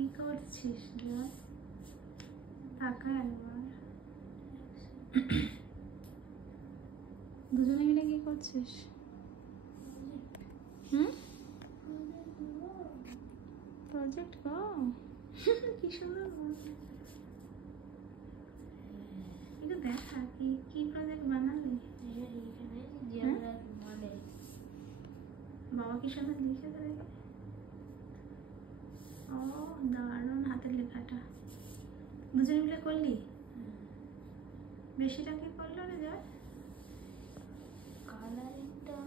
কি করছিস রে? টাকা একবার দুজনে মিলে কি করছিস? প্রজেক্ট গো কি সুন্দর এটা দেখা কি কি প্রজেক্ট বানালি? বাবা কি সুন্দর লিখে দেবে। ও দারুণ হাতের লেখাটা দুজনে মিলে করলি? বেশিটা কি করলো রে জয়? কালারিংটা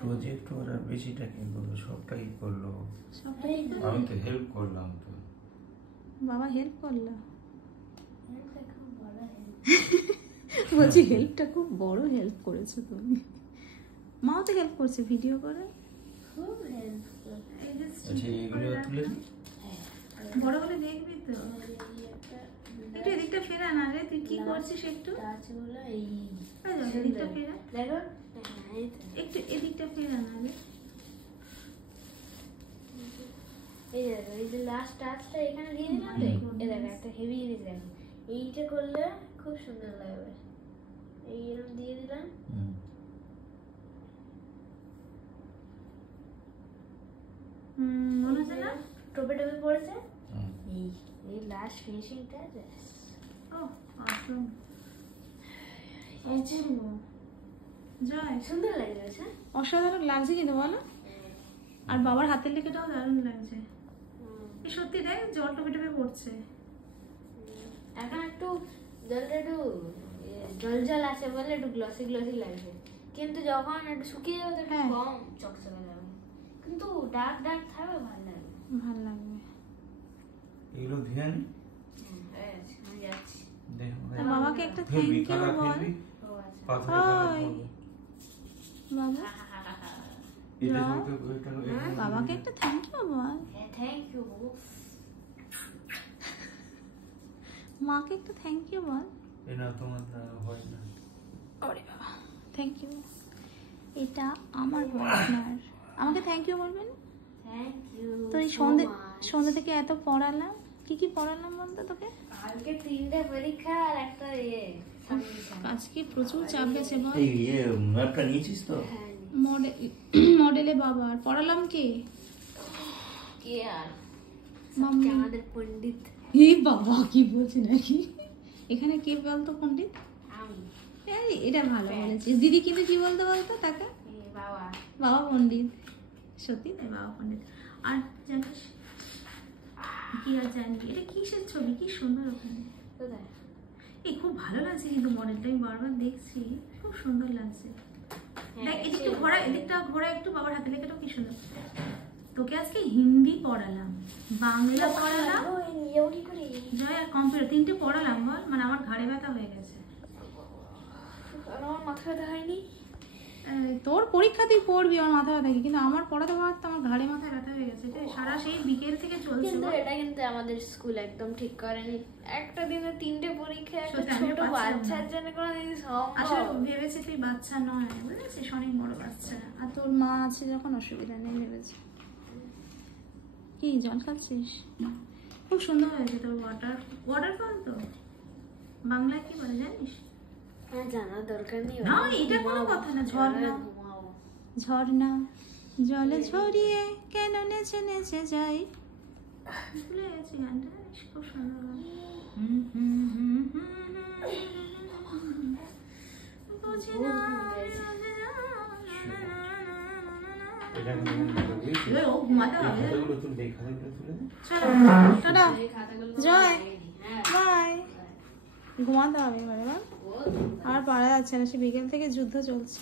প্রজেক্ট ওরা বেশিটা কি করলো? সবটাই করলো। আমি তো হেল্প করলাম। তো বাবা হেল্প করলো? বলছি হেল্পটা খুব বড় হেল্প করেছো তুমি। মাও তো হেল্প করছে ভিডিও করে। খুব হেল্প করছে। আচ্ছা এগুলো তুলে দিই। বড় হলে দেখবি তো। একটু এদিকটা ফেরা না রে, তুই কি করছিস একটু? গাছগুলো এই এদিকটা ফেরা দেখো, একটু এদিকটা ফেরা না রে। এই যে লাস্ট টাচটা এখানে দিয়ে দিলাম তো, এই দেখো একটা হেভি জিনিস দেখো, এইটা করলে খুব সুন্দর লাগবে। এইরকম দিয়ে দিলাম। মনে হচ্ছে না টোপে টোপে পড়েছে। এই লাস্ট ফিনিশিংটা ও অসম। জয় সুন্দর লাগছে, অসাধারণ লাগছে কিন্তু বলো। আর বাবার হাতের লেখাটাও দারুণ লাগছে। এই সত্যি দেখ জল টোপে টোপে পড়ছে। এখন একটু জলটা একটু জল জল আছে বলে একটু গ্লসি গ্লসি লাগছে, কিন্তু যখন একটু শুকিয়ে যাবে একটু কম চকচকে লাগবে, কিন্তু ডার্ক ডার্ক থাকবে ভালো লাগবে। ভালো লাগবে এগুলো ধ্যান। আমি যাচ্ছি। দেখো বাবাকে একটা থ্যাংক ইউ বল। বাবাকে একটা থ্যাংক ইউ বল। Thank you. মাকে একটা থ্যাংক ইউ বল। এটা তোমার হয় না। আরে বাবা থ্যাংক ইউ। এটা আমার পার্টনার, আমাকে থ্যাংক ইউ বলবেন। Thank you. তো এই সন্ধ্যা থেকে এত পড়ালাম, কি কি পড়ালাম বলতো তোকে? কালকে 3টা পরীক্ষা আর একটা আজকে প্রচুর চাপ গেছে বল। এই ম্যাপটা নিয়েছিস তো? মডেলে বাবা আর পড়ালাম কে আর মাম্মি আমাদের পণ্ডিত। এই বাবা কি বলছিস নাকি? এখানে কে বলতো পণ্ডিত? আমি। এটা ভালো বলেছিস। দিদি কিন্তু কি বলতো তাকে? বাবা। বাবা পণ্ডিত। সত্যি তাই বাবা পণ্ডিত। আর জানিস কি আর জানি এটা কিসের ছবি, কি সুন্দর ওখানে। এই খুব ভালো লাগছে কিন্তু মডেলটা, আমি বারবার দেখছি খুব সুন্দর লাগছে। দেখ এদিকটা ঘোরা, এদিকটা ঘোরা একটু, বাবার হাতে লেখাটাও কি সুন্দর। তোকে আজকে হিন্দি পড়ালাম, বাংলা পড়ালাম, জয় আর কম্পিউটার 3টে পড়ালাম বল। মানে আমার ঘাড়ে ব্যথা হয়ে গেছে। আমার মাথা ব্যথা হয়নি। তোর পরীক্ষা তুই পড়বি, আমার মাথা ব্যথা কি, কিন্তু আমার পড়াতে পড়াতে আমার ঘাড়ে মাথায় ব্যথা হয়ে গেছে। সারা সেই বিকেল থেকে চলছে। কিন্তু এটা কিন্তু আমাদের স্কুল একদম ঠিক করেনি। একটা দিনে 3টে পরীক্ষা, একটা ছোট বাচ্চার জন্য কোনো জিনিস সম্ভব? আসলে ভেবেছি তুই বাচ্চা নয়, বুঝেছিস, অনেক বড় বাচ্চা, আর তোর মা আছে যখন অসুবিধা নেই ভেবেছি। কি জল খাচ্ছিস? খুব সুন্দর হয়েছে তোর ওয়াটারফল। তো বাংলায় কি বলে জানিস? জানার দরকার নেই। না এটা কোনো কথা না। ঝর্ণা ঝর্ণা জলে ঝরিয়ে কেন নেচে নেচে যাই, ভুলে গেছি গানটা। খুব সুন্দর। বুঝি না জয় বাই। ঘুমাতে হবে এবারে, আর পারা যাচ্ছে না, সে বিকেল থেকে যুদ্ধ চলছে।